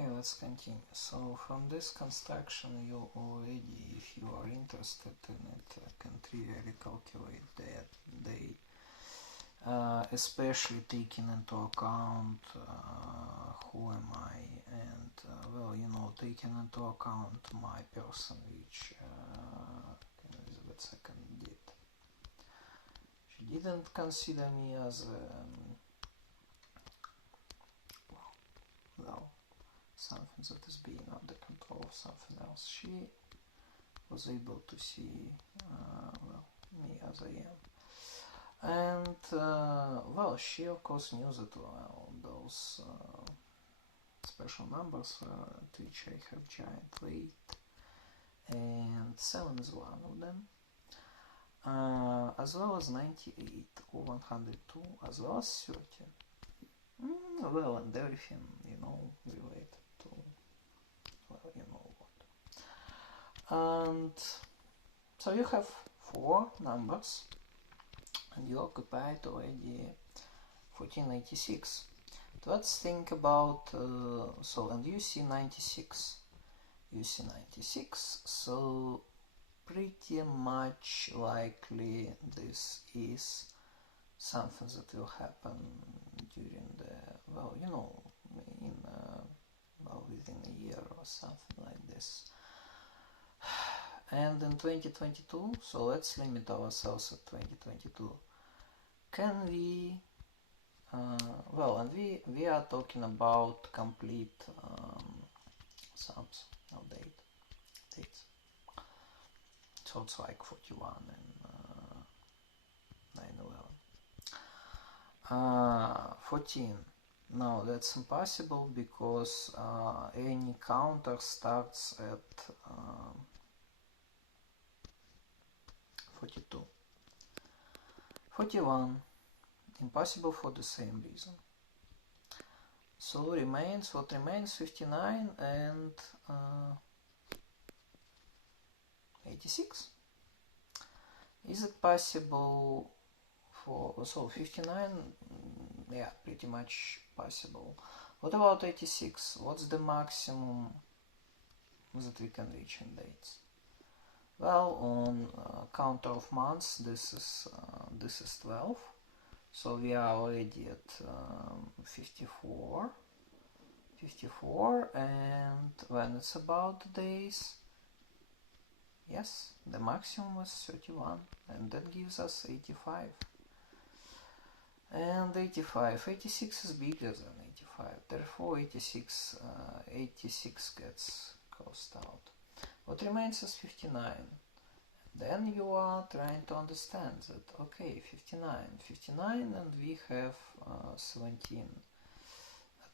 Okay, let's continue. So from this construction, you already, if you are interested in it, can trivially calculate that they, especially taking into account who am I, and well, you know, taking into account my person, which Elizabeth II did. She didn't consider me as well, something that is being under control of something else. She was able to see, well, me as I am. And, well, she of course knew that, well, those special numbers, to which I have giant weight, and 7 is one of them, as well as 98 or 102, as well as 30. Well, and everything, you know, related to, well, you know what. And so you have 4 numbers, and you occupied already 1486. Let's think about, so, and you see 96. You see 96, so pretty much likely this is something that will happen during the, well, you know, in well, within a year or something like this. And in 2022, so let's limit ourselves at 2022. Can we, well, and we are talking about complete sums of dates. So it's like 41 and 9/11. 14. No, that's impossible because any counter starts at 42. 41. Impossible for the same reason. So what remains 59 and 86. Is it possible for, so 59, yeah, pretty much possible. What about 86? What's the maximum that we can reach in dates? Well, on counter of months, this is 12. So we are already at 54, and when it's about days, yes, the maximum was 31, and that gives us 85. And 86 is bigger than 85, therefore 86 gets crossed out. What remains is 59. Then you are trying to understand that, okay, 59, and we have 17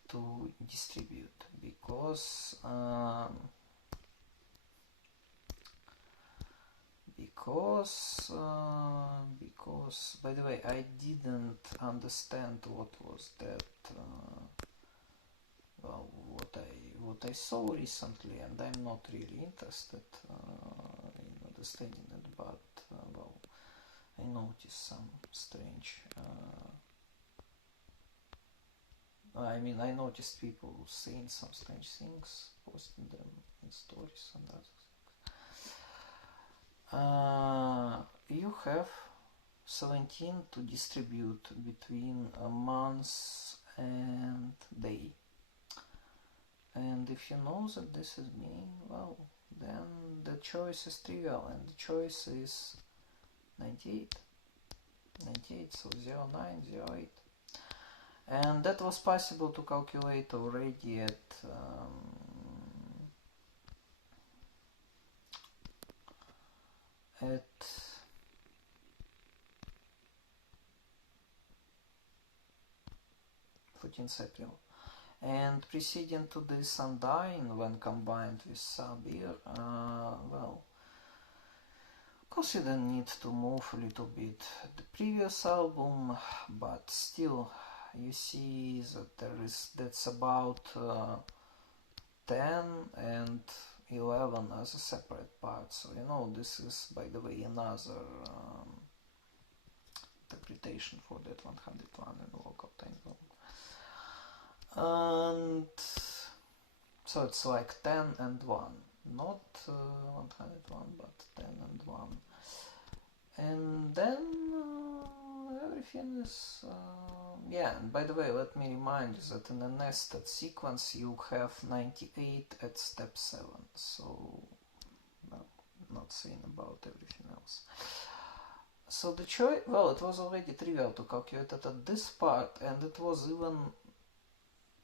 to distribute, because by the way, I didn't understand what was that, well, what I saw recently, and I'm not really interested in understanding it, but well, I noticed some strange, I mean, I noticed people saying some strange things, posting them in stories and other things. You have 17 to distribute between a month and day. And if you know that this is meaning, well, then the choice is trivial, and the choice is 98. 98, so 09, 08. And that was possible to calculate already at at 14th April. And preceding to this undying, when combined with Sabir, well, of course you don't need to move a little bit the previous album, but still you see that that's about 10 and 11 as a separate part. So you know, this is, by the way, another interpretation for that 101 in local time zone. And So it's like 10 and 1. Not 101, but 10 and 1. And then everything is... yeah, and by the way, let me remind you that in a nested sequence you have 98 at step 7. So, well, not saying about everything else. So the choice, well, it was already trivial to calculate it at this part, and it was even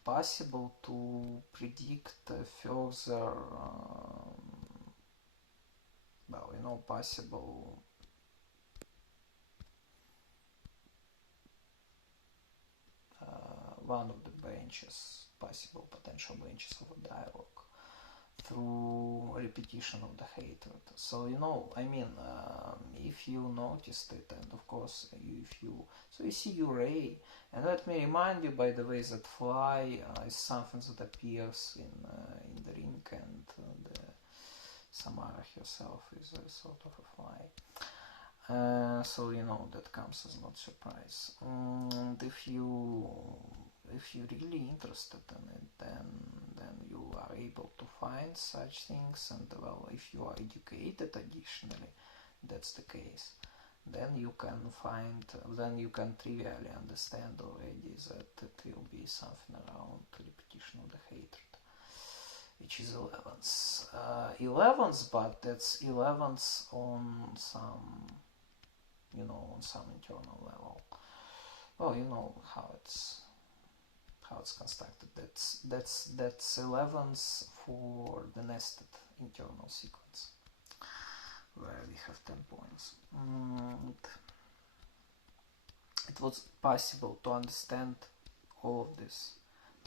possible to predict further, well, you know, possible one of the branches, possible potential branches of a dialogue through repetition of the hatred. So, you know, I mean, if you noticed it, and of course, so you see Urey, and let me remind you, by the way, that fly is something that appears in the ring, and Samara herself is a sort of a fly. So you know that comes as not surprise. And if you're really interested in it, then you are able to find such things, and well, if you are educated additionally, that's the case, then you can trivially understand already that it will be something around repetition of the hatred, which is 11s. 11s, but that's 11s on some, you know, on some internal level. Well, you know how it's constructed. That's 11s for the nested internal sequence, where we have 10 points. And it was possible to understand all of this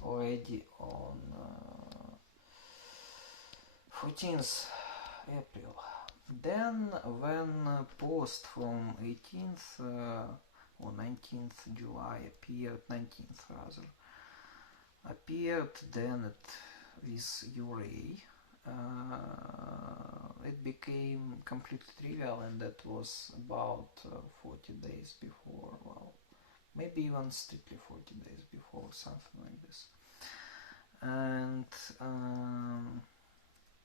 already on 14th April. Then when post from 18th or 19th July appeared, 19th rather, appeared, then with Urey, it became completely trivial, and that was about 40 days before, well, maybe even strictly 40 days before, something like this. And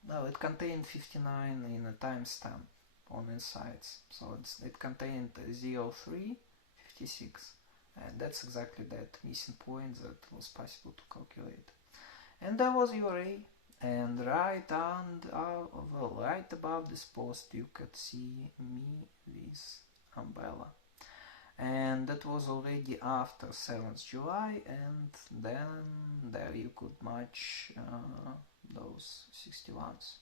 well, it contained 59 in a timestamp on insides, so it contained 03, 56. And that's exactly that missing point that was possible to calculate. And there was Urey, and right above this post you could see me with umbrella. And that was already after 7th July, and then there you could match those 61s.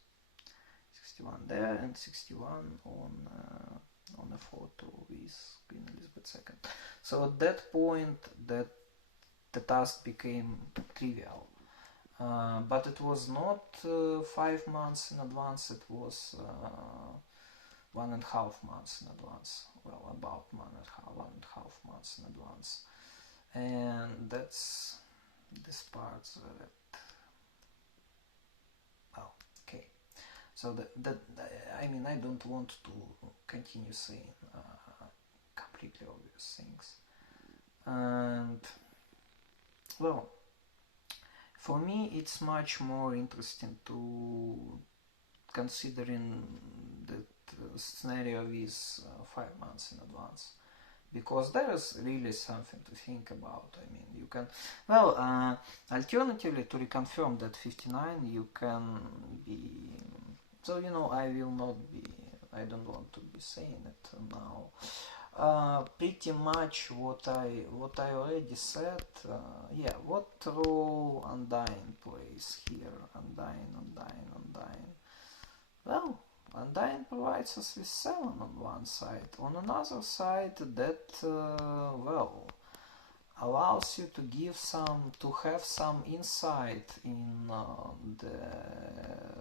61 there and 61 on a photo with Queen Elizabeth II. So at that point, that the task became trivial. But it was not 5 months in advance, it was 1.5 months in advance. Well, about 1.5 months in advance. And that's this part that, well, okay. So I mean, I don't want to continue saying completely obvious things. And, well, for me it's much more interesting to considering that scenario is 5 months in advance, because there is really something to think about. I mean, you can, well, alternatively, to reconfirm that 59, you can be, so you know, I don't want to be saying it now. Pretty much what I already said. Yeah, what role Undying plays here? Undying. Well, Undying provides us with 7 on one side. On another side, that well, allows you to have some insight in the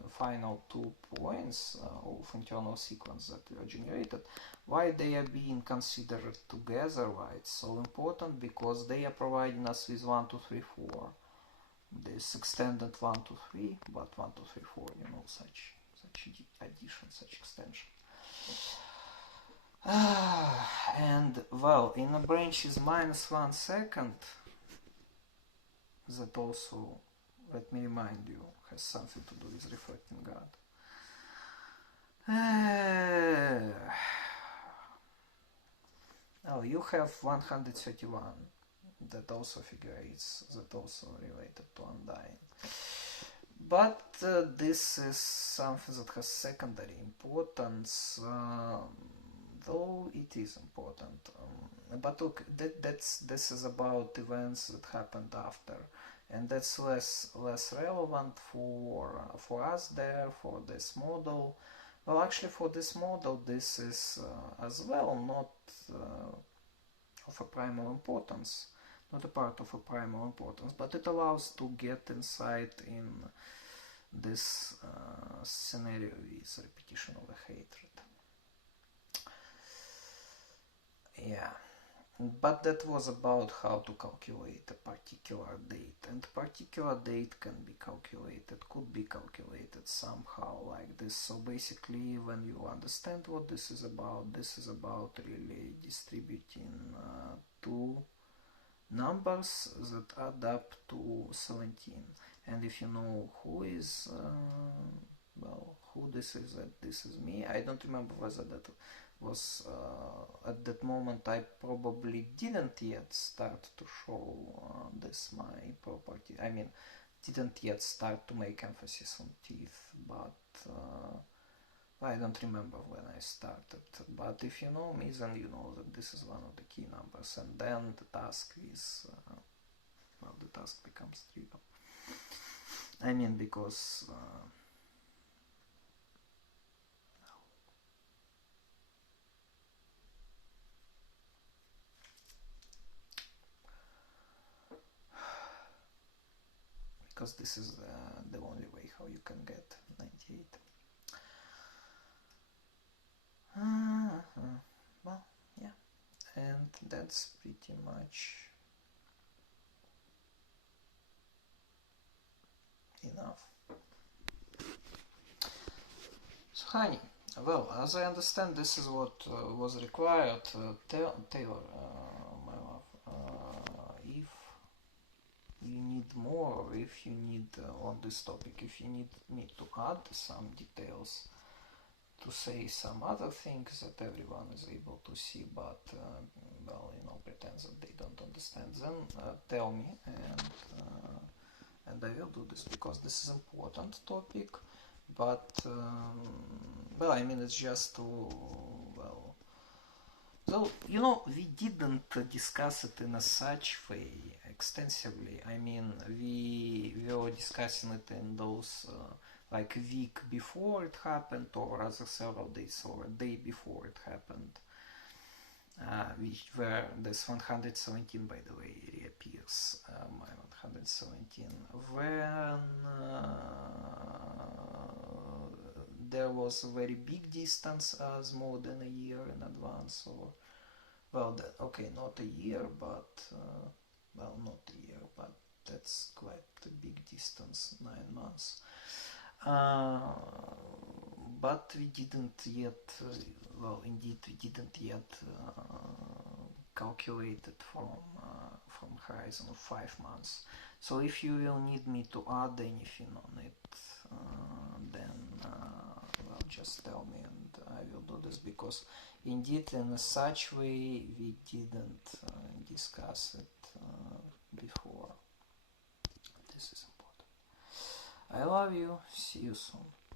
final 2 points of internal sequence that were generated. Why they are being considered together? Why it's so important? Because they are providing us with 1, 2, 3, 4. This extended 1, 2, 3, but 1, 2, 3, 4. You know, such addition, such extension. And well, in a branch is -1 second, that also let me remind you, has something to do with reflecting God. Oh, you have 131. That also figurates, that also related to undying. But this is something that has secondary importance, though it is important. But look, this is about events that happened after, and that's less relevant for us there, for this model. Well, actually, for this model, this is as well not of a primal importance, not a part of a primal importance, but it allows to get insight in this scenario with repetition of a hatred. Yeah, but that was about how to calculate a particular date, and particular date can be calculated, could be calculated somehow like this. So basically, when you understand what this is about really distributing two numbers that add up to 17. And if you know who is, who this is, this is me. I don't remember whether that was at that moment. I probably didn't yet start to show this my property. I mean, didn't yet start to make emphasis on teeth, but I don't remember when I started. But if you know me, then you know that this is one of the key numbers, and then the task is the task becomes trivial. I mean, because this is the only way how you can get 98. Well, yeah, and that's pretty much enough. So, honey, well, as I understand, this is what was required. Taylor, my love, if you need more, or if you need on this topic, if you need me to add some details, to say some other things that everyone is able to see, but pretends that they don't understand, then tell me, and I will do this, because this is important topic. But I mean, it's just to so we didn't discuss it in a such way extensively. I mean, we were discussing it in those like a week before it happened, or rather several days, or a day before it happened, where this 117, by the way, reappears, my 117, when there was a very big distance, as more than a year in advance, or okay, not a year, but not a year, but that's quite a big distance, 9 months. But we didn't yet, indeed, we didn't yet calculate it from horizon of 5 months. So if you will need me to add anything on it, then just tell me, and I will do this, because indeed in such way we didn't discuss it before. This is important. I love you. See you soon.